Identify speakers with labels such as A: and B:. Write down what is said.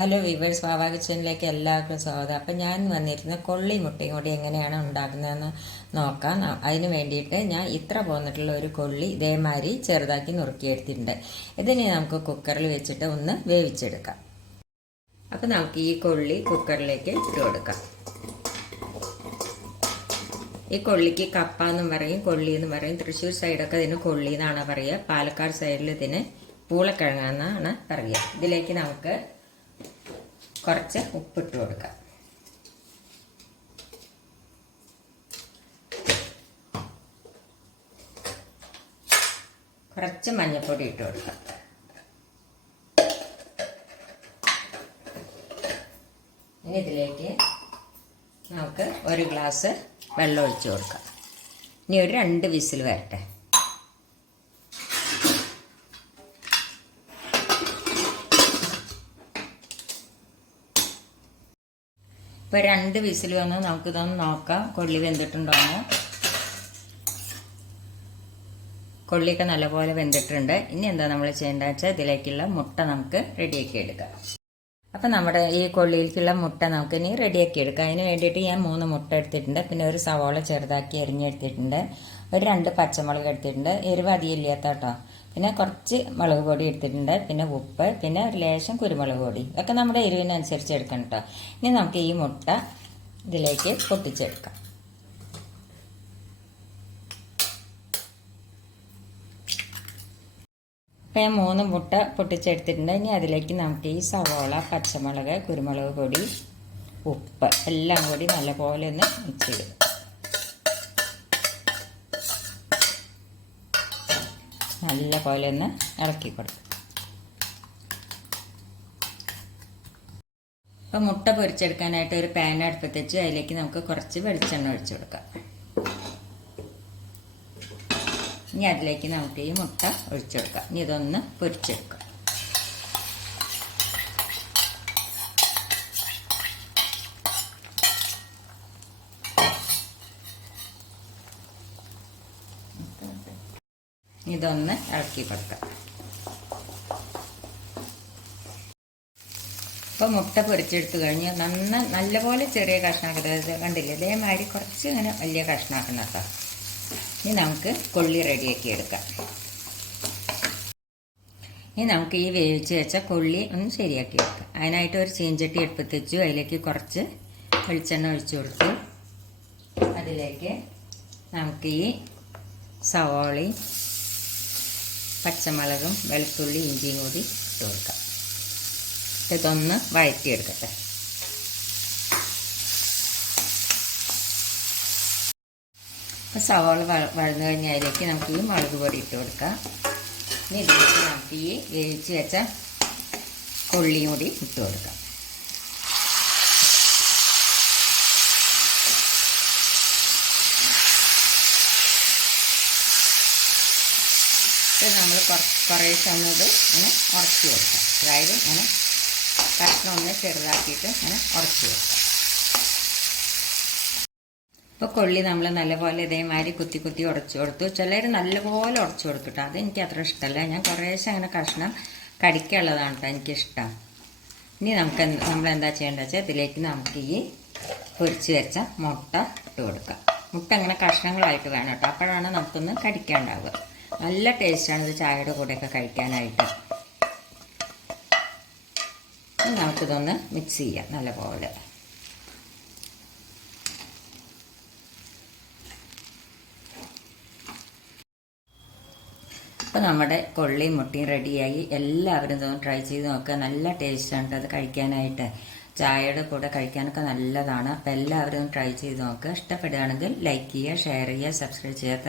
A: Hello weavers വാവാ കിച്ചനിലേക്ക് എല്ലാവർക്കും സ്വാഗതം. അപ്പം ഞാൻ വന്നിരുന്ന കൊള്ളി മുട്ടയും കൂടി എങ്ങനെയാണ് ഉണ്ടാക്കുന്നതെന്ന് നോക്കാം. അതിന് വേണ്ടിയിട്ട് ഞാൻ ഇത്ര പോന്നിട്ടുള്ള ഒരു കൊള്ളി ഇതേമാതിരി ചെറുതാക്കി നുറുക്കിയെടുത്തിട്ടുണ്ട്. ഇതിനെ നമുക്ക് കുക്കറിൽ വെച്ചിട്ട് ഒന്ന് വേവിച്ചെടുക്കാം. അപ്പം നമുക്ക് ഈ കൊള്ളി കുക്കറിലേക്ക് ഇട്ട് കൊടുക്കാം. ഈ കൊള്ളിക്ക് കപ്പ എന്നും പറയും കൊള്ളി എന്നും പറയും. തൃശ്ശൂർ സൈഡൊക്കെ ഇതിന് കൊള്ളി എന്നാണ് പറയുക. പാലക്കാട് സൈഡിൽ ഇതിന് പൂളക്കിഴങ്ങ് എന്നാണ് പറയുക. ഇതിലേക്ക് നമുക്ക് കുറച്ച് ഉപ്പിട്ട് കൊടുക്കാം. കുറച്ച് മഞ്ഞൾപ്പൊടി ഇട്ട് കൊടുക്കാം. ഇനി ഇതിലേക്ക് നമുക്ക് ഒരു ഗ്ലാസ് വെള്ളം ഒഴിച്ച് കൊടുക്കാം. ഇനി ഒരു രണ്ട് വിസിൽ വരട്ടെ. ഇപ്പോൾ രണ്ട് വിസിൽ വന്ന് നമുക്കിതൊന്ന് നോക്കാം. കൊള്ളി വെന്തിട്ടുണ്ടോന്ന്. കൊള്ളിയൊക്കെ നല്ലപോലെ വെന്തിട്ടുണ്ട്. ഇനി എന്താ നമ്മൾ ചെയ്യേണ്ടതെന്ന് വെച്ചാൽ ഇതിലേക്കുള്ള മുട്ട നമുക്ക് റെഡിയാക്കി എടുക്കാം. അപ്പം നമ്മുടെ ഈ കൊള്ളിയിലേക്കുള്ള മുട്ട നമുക്ക് ഇനി റെഡിയാക്കി എടുക്കാം. അതിന് വേണ്ടിയിട്ട് ഞാൻ മൂന്ന് മുട്ട എടുത്തിട്ടുണ്ട്. പിന്നെ ഒരു സവോള ചെറുതാക്കി എരിഞ്ഞെടുത്തിട്ടുണ്ട് ഒരു രണ്ട് പച്ചമുളക് എടുത്തിട്ടുണ്ട്. എരിവ് അധികം ഇല്ലാത്ത കേട്ടോ. പിന്നെ കുറച്ച് മുളക് പൊടി എടുത്തിട്ടുണ്ട്. പിന്നെ ഉപ്പ് പിന്നെ ഒരു ലേശം കുരുമുളക് പൊടി. ഒക്കെ നമ്മുടെ എരിവിനനുസരിച്ച് എടുക്കണം കേട്ടോ. ഇനി നമുക്ക് ഈ മുട്ട ഇതിലേക്ക് പൊട്ടിച്ചെടുക്കാം. ഇപ്പം മൂന്ന് മുട്ട പൊട്ടിച്ചെടുത്തിട്ടുണ്ട്. ഇനി അതിലേക്ക് നമുക്ക് ഈ സവോള പച്ചമുളക് കുരുമുളക് പൊടി ഉപ്പ് എല്ലാം കൂടി നല്ലപോലെ ഒന്ന് മിക്സ് ചെയ്ത് നല്ല പോലെ ഒന്ന് ഇളക്കി കൊടുക്കും. ഇപ്പം മുട്ട പൊരിച്ചെടുക്കാനായിട്ട് ഒരു പാൻ അടുപ്പത്ത് വെച്ച് അതിലേക്ക് നമുക്ക് കുറച്ച് വെളിച്ചെണ്ണ ഒഴിച്ചു കൊടുക്കാം. ഇനി അതിലേക്ക് നമുക്ക് ഈ മുട്ട ഒഴിച്ചു കൊടുക്കാം. ഇനി ഇതൊന്ന് പൊരിച്ചെടുക്കാം. ഇതൊന്ന് ഇളക്കി കൊടുക്കാം. ഇപ്പോൾ മുട്ട പൊരിച്ചെടുത്ത് കഴിഞ്ഞ് നന്ന നല്ലപോലെ ചെറിയ കഷ്ണാക്കുന്നത് കണ്ടില്ലേ? ഇതേമാതിരി കുറച്ച് ഇങ്ങനെ വലിയ കഷ്ണാക്കണം കേട്ടോ. ഇനി നമുക്ക് കൊള്ളി റെഡിയാക്കി എടുക്കാം. ഇനി നമുക്ക് ഈ വേവിച്ച് വെച്ച കൊള്ളി ഒന്ന് ശരിയാക്കി എടുക്കാം. അതിനായിട്ട് ഒരു ചീഞ്ചട്ടി എടുപ്പത്ത് വെച്ചു. അതിലേക്ക് കുറച്ച് വെളിച്ചെണ്ണ ഒഴിച്ചു കൊടുത്തു. അതിലേക്ക് നമുക്ക് ഈ സവോളയും പച്ചമുളകും വെളുത്തുള്ളി ഇഞ്ചിയും കൂടി ഇട്ട് കൊടുക്കാം. ഇതൊന്ന് വഴറ്റിയെടുക്കട്ടെ. അപ്പോൾ സവാള വഴന്നു അതിലേക്ക് നമുക്ക് ഈ മുളക് പൊടി ഇട്ട് കൊടുക്കാം. ഇനി ഇതിലേക്ക് നമുക്ക് ഈ വേവിച്ച് വെച്ച കൊള്ളിയും കൂടി ഇട്ട് കൊടുക്കാം ഇത് നമ്മൾ കുറേശ്ശെ ഒന്നത് ഇങ്ങനെ ഉറച്ചു കൊടുക്കാം അതായത് ഇങ്ങനെ കഷ്ണം ഒന്ന് ചെറുതാക്കിയിട്ട് ഇങ്ങനെ ഉറച്ചു കൊടുക്കാം ഇപ്പോൾ കൊള്ളി നമ്മൾ നല്ലപോലെ ഇതേമാതിരി കുത്തി കുത്തി ഉടച്ചു കൊടുത്തു. ചിലർ നല്ലപോലെ ഉടച്ചു കൊടുത്തിട്ട് അത് എനിക്ക് അത്ര ഇഷ്ടമല്ല. ഞാൻ കുറേശ്ശെ അങ്ങനെ കഷ്ണം കടിക്കാനുള്ളതാണ് കേട്ടോ എനിക്കിഷ്ടം. ഇനി നമുക്ക് നമ്മൾ എന്താ ചെയ്യേണ്ടത് വെച്ചാൽ ഇതിലേക്ക് നമുക്ക് ഈ പൊരിച്ച് വെച്ച മുട്ട ഇട്ട് കൊടുക്കാം. മുട്ട അങ്ങനെ കഷ്ണങ്ങളായിട്ട് വേണം കേട്ടോ അപ്പോഴാണ് നമുക്കൊന്ന് കടിക്കാണ്ടാവുക. നല്ല ടേസ്റ്റാണ് ഇത് ചായയുടെ കൂടെയൊക്കെ കഴിക്കാനായിട്ട്. നമുക്കിതൊന്ന് മിക്സ് ചെയ്യാം നല്ലപോലെ. അപ്പോൾ നമ്മുടെ കൊള്ളിയും മുട്ടയും റെഡിയായി. എല്ലാവരും ഇതൊന്ന് ട്രൈ ചെയ്ത് നോക്കുക നല്ല ടേസ്റ്റാണ് അത് കഴിക്കാനായിട്ട്. ചായയുടെ കൂടെ കഴിക്കാനൊക്കെ നല്ലതാണ്. അപ്പോൾ എല്ലാവരും ട്രൈ ചെയ്ത് നോക്കുക ഇഷ്ടപ്പെടുകയാണെങ്കിൽ ലൈക്ക് ചെയ്യുക ഷെയർ ചെയ്യുക സബ്സ്ക്രൈബ് ചെയ്യാത്ത